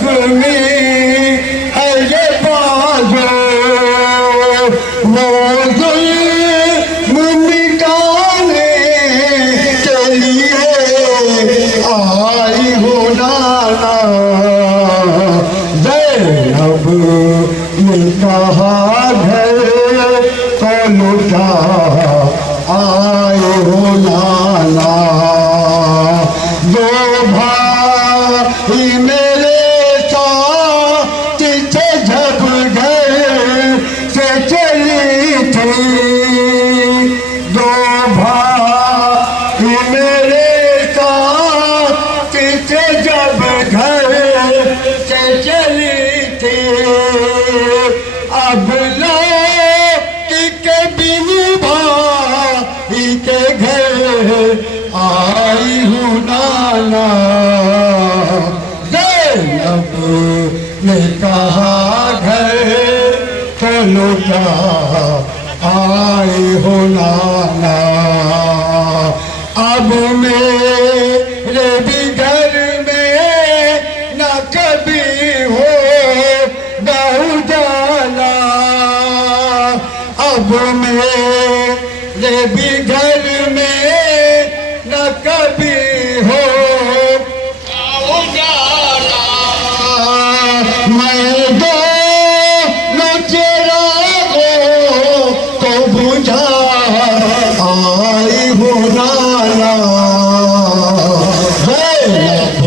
زخمی ہے یہ بازو وہ ظلم مٹانے کے لیے آئی ہوں نانا زینب نے کہا گھر کو لٹا آئے ہو نانا دو بھائی میرے ساتھ تھے جب گھر سے چلی تھی دو بھائی میرے ساتھ تھے جب گھر سے چلی تھی اب لوٹ کے بن بھائی کے گھر آئی ہوں نانا زینب نے کہا گھر کو لوٹا آئی ہو نانا اب میرے بھی گھر میں نہ کبھی ہو گا اجالا اب میرے بھی گھر میں نہ کبھی ہو اجالا میں دونوں چراغوں کو بجھا آئی ہوں نانا زینب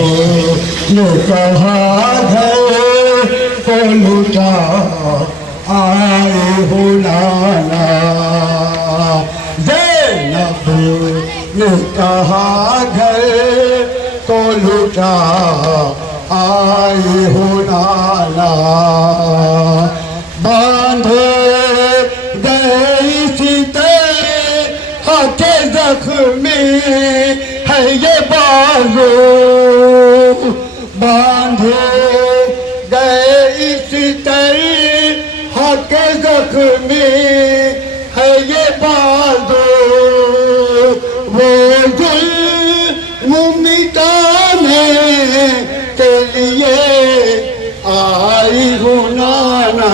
نے کہا گھر کو لٹا آئی ہوں نانا زینب نے کہا گھر کو لٹا آئی ہوں نانا باندھے گئی سی طرح کے زخمی ہے یہ بازو باندھے گئے اسی طرح کے زخمی ہے یہ بازو وہ ظلم مٹانے کے لیے آئی ہوں نانا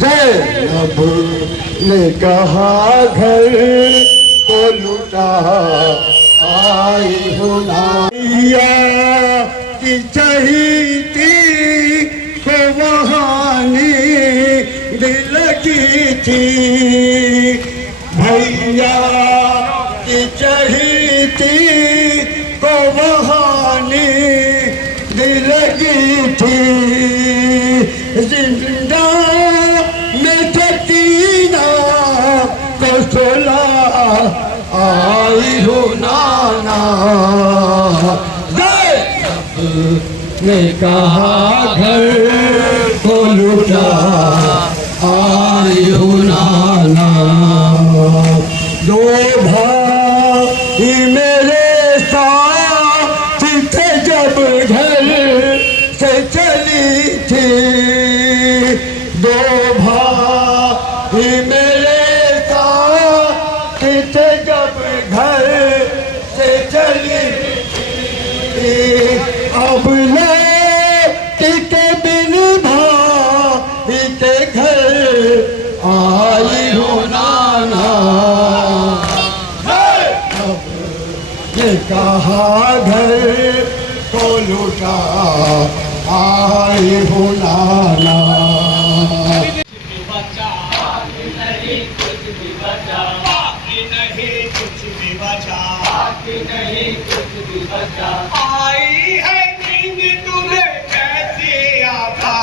زینب نے کہا گھر کو لٹا آئی ہوں نانا کی چہیتی کو وہاں نیند لگی تھی بھیا کی چہیتی کو وہاں نیند لگی تھی زندہ میں سکینہ کو سلا آئی ہوں نانا زینب نے کہا گھر کو لٹا آئی ہوں نانا دو بھائی میرے ساتھ تھے جب گھر سے چلی تھی دو بھائی میرے ساتھ تھے جب گھر سے چلی تھی اب لوٹ کے بن بھائی کے گھر آئی ہوں نانا یہ کہا گھر کو لٹا آئی ہوں نانا آئی ہے نیند تمہیں کیسے آتا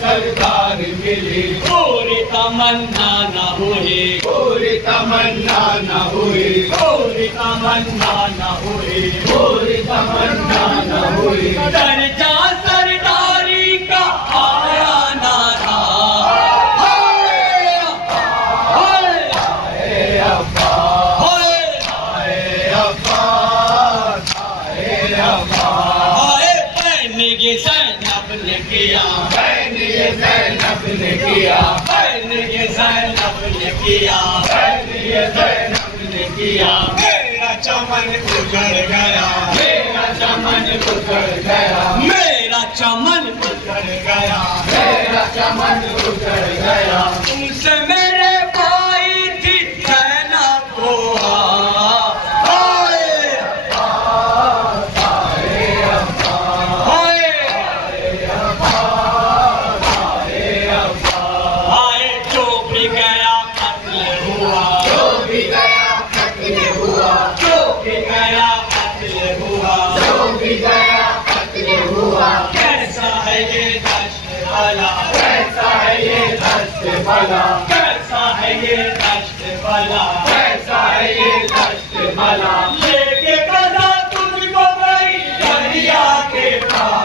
سرکار ملے پوری تمنا نہ ہوئے پوری تمنا نہ ہوئے پوری تمنا نہ ہوئے پوری تمنا نہ ہوئے درجہ سرداری کا آیا نہ تھا ये ज़ैनब ने किया, बहन ये ज़ैनब ने किया, बहन ये ज़ैनब ने किया, बहन ये ज़ैनब ने किया। मेरा चमन उजड़ गया, मेरा चमन उजड़ गया, मेरा चमन उजड़ गया, मेरा चमन उजड़ गया। तुमसे मेरे भाई थी ज़ैनब को कैसा है ये दश्त वाला, कैसा है ये दश्त वाला, कैसा है ये दश्त वाला, कैसा है ये दश्त वाला। लेके गदा तुझको गई दरिया के पार।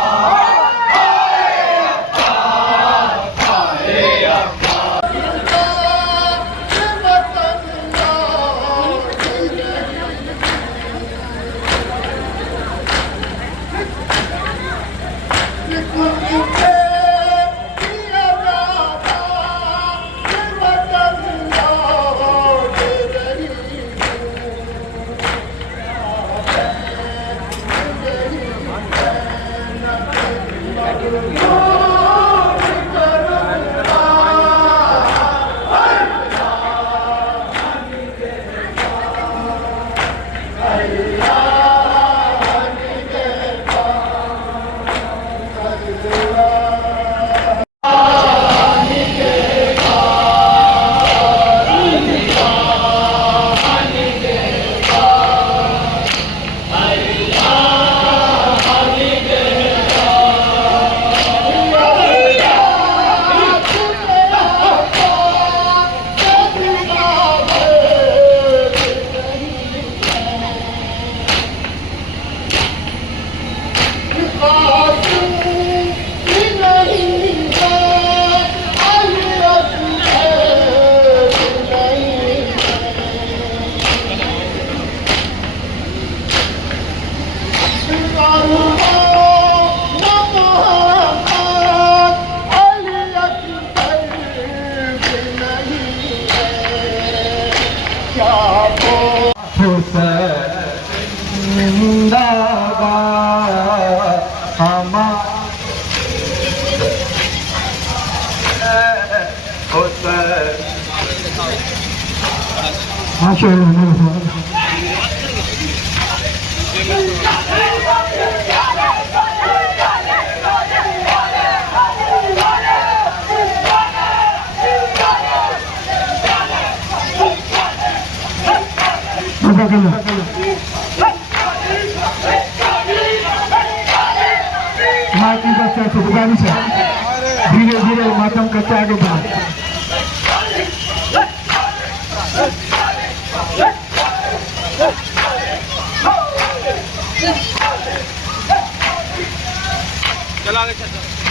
धीरे धीरे मातम करते आगे बढ़े।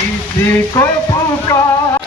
किसी को पुकार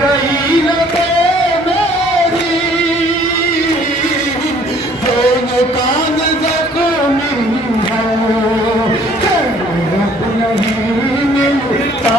गई न तो मेरी दोनों कान जख्मी है अब नहीं मिलता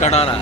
कटारा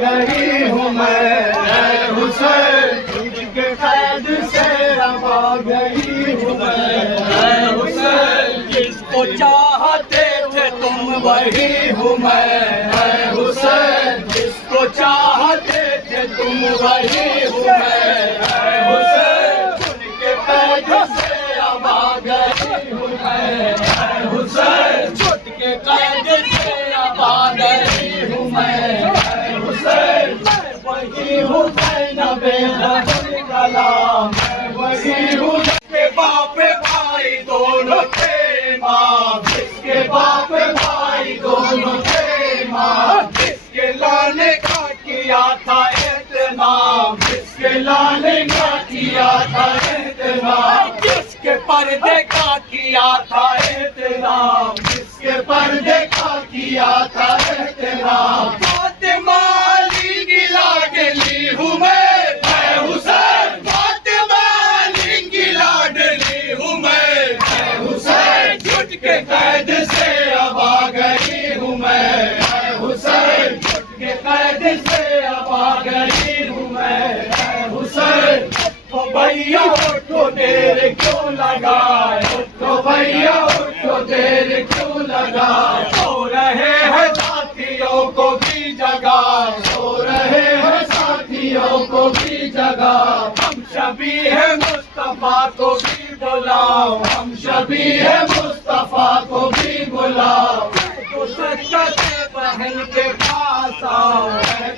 गई हूँ मैं हुसैन, तुझके कैद से अब आ गई हूँ मैं हुसैन, जिसको चाहते थे तुम वही हूँ मैं हुसैन, जिसको चाहते थे तुम वही हूँ मैं हुसैन, उनके पैर से अब आ गई हूँ मैं हुसैन, छुट के कैद से अब आ गई हूँ मैं हुसैन, मैं वही हूँ ज़ैनबे कलाम, मैं वही हूँ जिसके बाप भाई दोनों थे माँ, जिसके बाप भाई दोनों थे माँ, जिसके लाने का किया था एहतमाम, जिसके लाने का किया था एहतमाम, जिसके पर्दे का किया था एहतराम, जिसके पर्दे का किया था एहतराम, फातिमा अली की लाडली हूँ मैं हुसैन, फातिमा अली की लाडली हूँ मैं हुसैन, छुट के कैद से अब आ गई हूँ मैं हुसैन, छुट के कैद से अब आ गई हूँ मैं हुसैन, तो भैया उठो देर क्यों लगाए, तो भैया उठो देर क्यों लगाए, सो रहे हैं साथियों को भी जगाए, सो रहे हैं साथियों को भी जगाओ, हम शबी है मुस्तफा को भी बुलाओ, हम शबी है मुस्तफा को भी बुलाओ, तो सच्चा से बहन के पास आओ,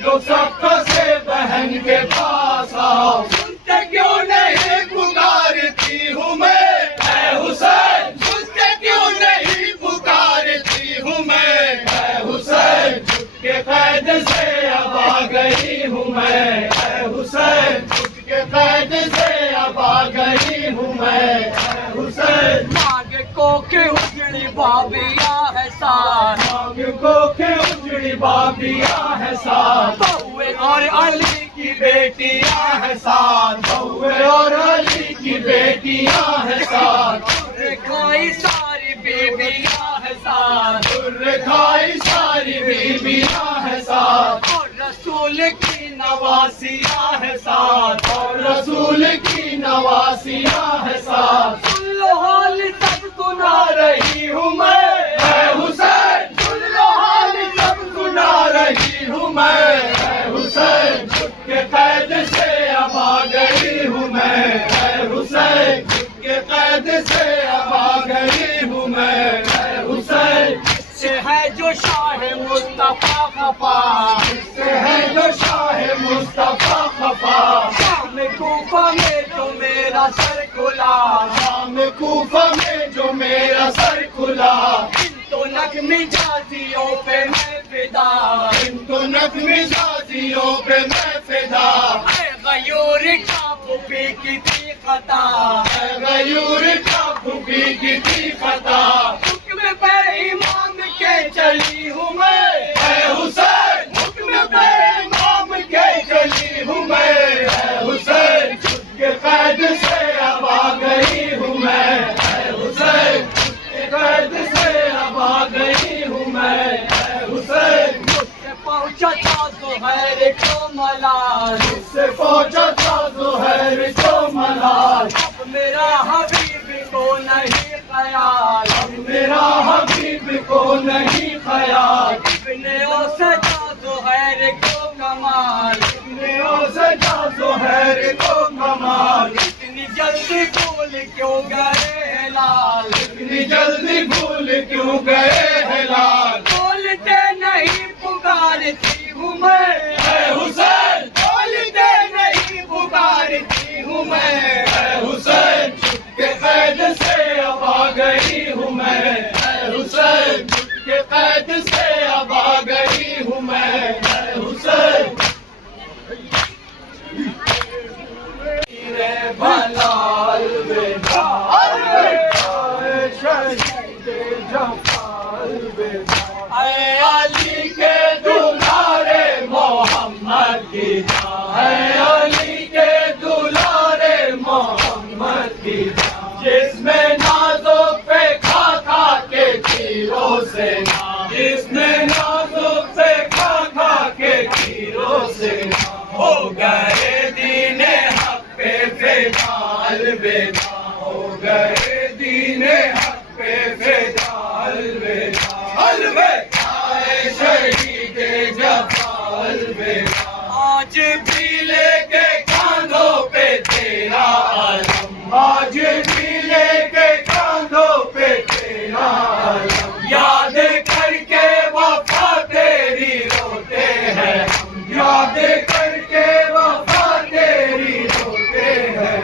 तो सबका से बहन के पास आओ, सुनते क्यों नहीं पुकारती हूँ मैं हुसैन, सुनते क्यों नहीं पुकारती हूँ मैं हुसैन, छुट के कैद से अब आ गई हूँ मैं हुसैन, छुट के कैद से अब आ गई हूँ मैं हुसैन, मांग को के उजड़ी बाबिया है साथ, मांग को के उजड़ी बाबिया है साथ, बउए और अली की बेटियां है साथ, बउए और अली की बेटियां है साथ, खाई सारी बीबियां है साथ, खाई सारी बीबियां है साथ, और रसूल की नवासियां है साथ, और रसूल की नवासियां है साथ, सुन लो हाल सब सुना रही हूँ मैं हुसैन, सुन लो हाल सब सुना रही हूँ मैं हुसैन, छुट के कैद से अब आ गई हूँ मैं हुसैन, छुट के कैद से अब आ गई हूँ मैं हुसैन, इससे है जो शाह मुस्तफा खफा, इससे है जो शाह मुस्तफा खफा, शाम कूफा में जो मेरा सर खुला, शाम कूफा में जो मेरा सर खुला, इन तो नगमी जाजियों पे मैं फिदा, इन तो नगमी जाजियों पे मैं फिदा, गयूर का फूफी की थी खता, गयूर का फूफी की थी खता, हुक्म पे इमाम के चली हूँ मैं हुसैन, हुक्म पे इमाम के चली हूँ मैं हुसैन, छुट के कैद से अब आ गई हूँ मैं हुसैन, छुट के कैद से अब आ गई हूँ मैं हुसैन, मुझसे पहुँचा था ज़ुहैर को मलाल, मुझसे पहुँचा था ज़ुहैर को मलाल, अब मेरा हबीब को नहीं ख्याल, अब मेरा हबीब को नहीं ख्याल, इब्ने औसजा ज़ुहैर को कमाल, इब्ने औसजा ज़ुहैर को कमाल, इतनी जल्दी भूल क्यों गए हैं लाल, इतनी जल्दी भूल क्यों गए हैं लाल, बोलते नहीं पुकारती हूँ मैं हुसैन, बोलते नहीं पुकारती हूँ मैं हुसैन, छुट के कैद से अब आ गई हूँ मैं हुसैन, छुट के कैद से अब आ गई हूँ मैं हुसैन, बलाल बेटा शहीद जमाल बेटा, अली के दुलारे मोहम्मद की अली के दुलारे मोहम्मद की, जिसमें नाज़ों पे खा खा के तीरों से, जिसमें नाज़ों पे खा खा के तीरों से, हो गए दीने हक पे फिदाल बेदा, हो गए दीने हक पे फिदाल बेदा, अलविदा शहीद जफाल बेदा, आज भी ले آج بھی لے کے کاندھوں پہ تیرا علم، یاد کر کے وفا تیری روتے ہیں، یاد کر کے وفا تیری روتے ہیں،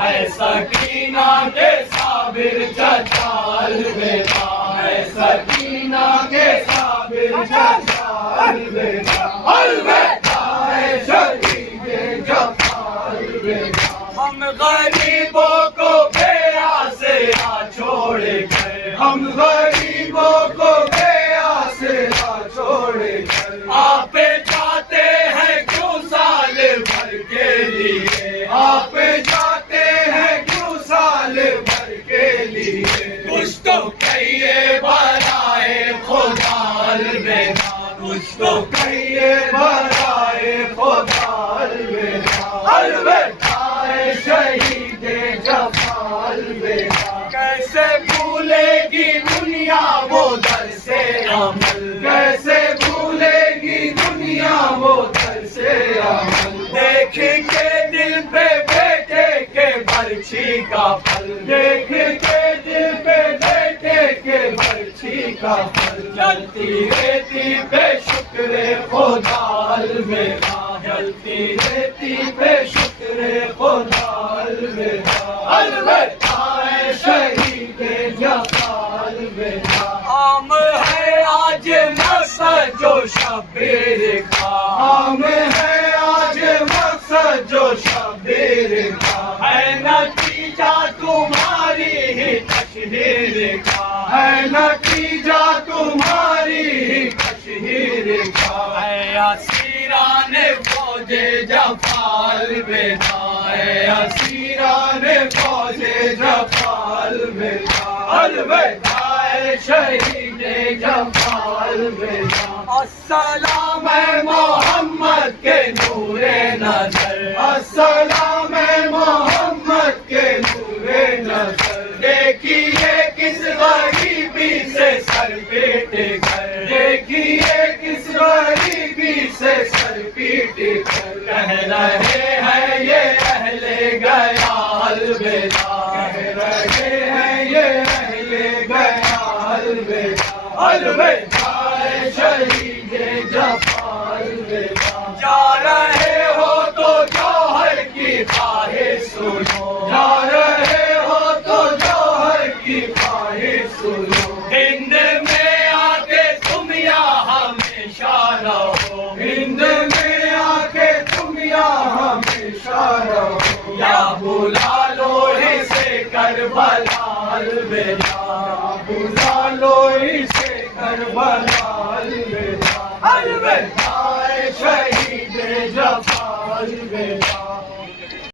اے سکینہ کے صابر چچا الوداع، اے سکینہ کے صابر چچا الوداع، الوداع اے شہید جفا الوداع۔ ہم غریبوں کو بے آسرا چھوڑ کر، ہم غریبوں کو بے آسرا چھوڑ کر، آپ جاتے ہیں کیوں سال بھر کے لیے، آپ جاتے ہیں کیوں سال بھر کے لیے، کچھ تو کہیے برائے خدا الوداع، کچھ تو کہیے برائے خدا الوداع، الوداع اے شہید جفا الوداع۔ کیسے بھولے گی دنیا وہ درس عمل، کیسے بھولے گی دنیا وہ درس عمل، دیکھ کے دل پہ بیٹے کے برچھی کا پھل، دیکھ کے دل پہ بیٹے کے برچھی کا پھل، جلتی رہتی پہ شکر خدا الوداع، جلتی رہتی پہ شکر خدا الوداع، الوداع اے شہید جفا الوداع۔ عام ہے آج مقصد جو شبیر کا، عام ہے آج مقصد جو شبیر کا، ہے نتیجہ تمہاری ہی تشہیر کا، ہے نتیجہ تمہاری ہی تشہیر کا، اے اسیران فوج جفا الوداع، اے اسیران فوج جفا الوداع، الوداع اے شہید جفا الوداع۔ السلام اے محمد کے نور نظر، السلام اے محمد کے نور نظر، دیکھیے کس غریبی سے سر پیٹ کر، دیکھیے کس غریبی سے سر پیٹ کر، کہہ رہے ہیں یہ اہل گیا الوداع، کہہ رہے ہیں یہ اہل گیا الوداع، الوداع اے شہید جفا الوداع۔ جا رہے ہو تو جوہر کی خواہش سنو، جا رہے ہو تو جوہر کی خواہش سنو، ہند میں آ کے تم یہاں ہمیشہ رہو، ہند میں آ کے تم یہاں ہمیشہ رہو، یا بلا لو اسے کربلا الوداع، یا بلا لو اسے کربلا